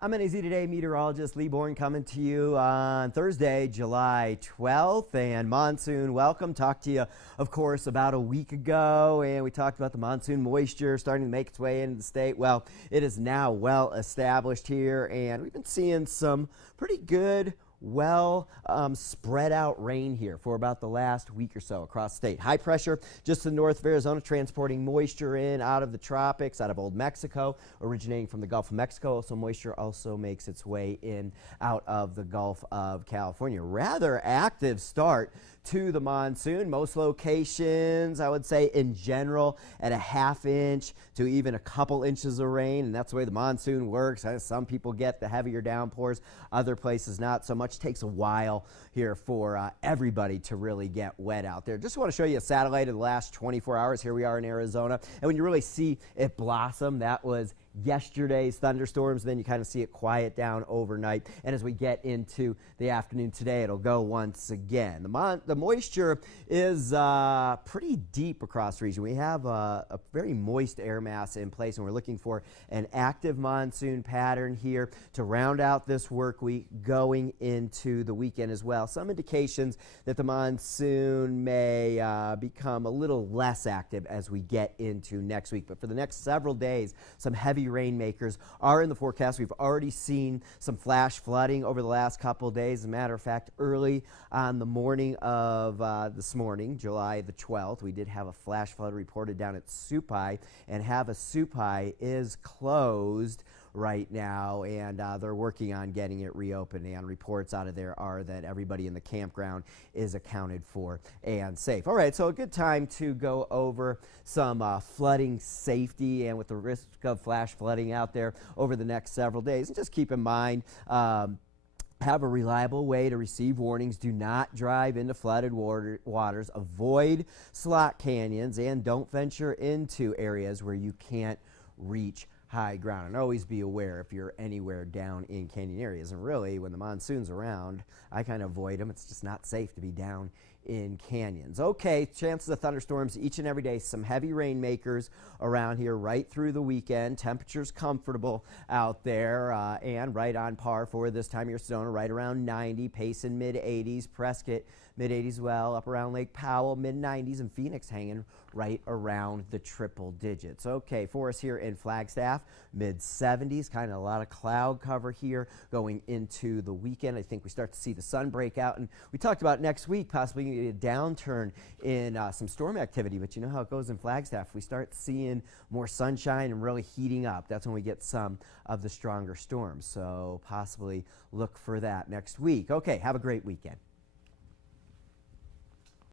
I'm NAZ Today meteorologist Lee Bourne coming to you on Thursday, July 12th, and monsoon welcome. Talked to you, of course, about a week ago, and we talked about the monsoon moisture starting to make its way into the state. Well, it is now well established here, and we've been seeing some pretty good spread out rain here for about the last week or so across the state. High pressure just to the north of Arizona, transporting moisture in out of the tropics, out of old Mexico, originating from the Gulf of Mexico. So moisture also makes its way in out of the Gulf of California. Rather active start to the monsoon. Most locations, I would say in general, at a ½ inch to even a couple inches of rain, and that's the way the monsoon works. Some people get the heavier downpours, other places not so much. Takes a while here for everybody to really get wet out there. Just want to show you a satellite of the last 24 hours. Here we are in Arizona, and when you really see it blossom, that was yesterday's thunderstorms. Then you kind of see it quiet down overnight, and as we get into the afternoon today, it'll go once again. The moisture is pretty deep across the region. We have a very moist air mass in place, and we're looking for an active monsoon pattern here to round out this work week going into the weekend as well. Some indications that the monsoon may become a little less active as we get into next week, but for the next several days, some heavy rainmakers are in the forecast. We've already seen some flash flooding over the last couple of days. As a matter of fact, early on the morning of this morning, July the 12th, we did have a flash flood reported down at Supai, and Havasupai is closed right now, and they're working on getting it reopened, and reports out of there are that everybody in the campground is accounted for and safe. All right, so a good time to go over some flooding safety, and with the risk of flash flooding out there over the next several days. And just keep in mind, have a reliable way to receive warnings. Do not drive into flooded waters. Avoid slot canyons, and don't venture into areas where you can't reach high ground. And always be aware if you're anywhere down in canyon areas. And really, when the monsoon's around, I kind of avoid them. It's just not safe to be down in canyons. Okay, chances of thunderstorms each and every day. Some heavy rainmakers around here right through the weekend. Temperatures comfortable out there and right on par for this time of year. Sedona right around 90, Payson mid-80s, Prescott mid-80s, well, up around Lake Powell mid-90s, and Phoenix hanging right around the triple digits. Okay, for us here in Flagstaff, mid-70s, kind of a lot of cloud cover here going into the weekend. I think we start to see the sun break out, and we talked about next week possibly a downturn in some storm activity, but you know how it goes in Flagstaff. We start seeing more sunshine and really heating up. That's when we get some of the stronger storms, so possibly look for that next week. Okay, have a great weekend.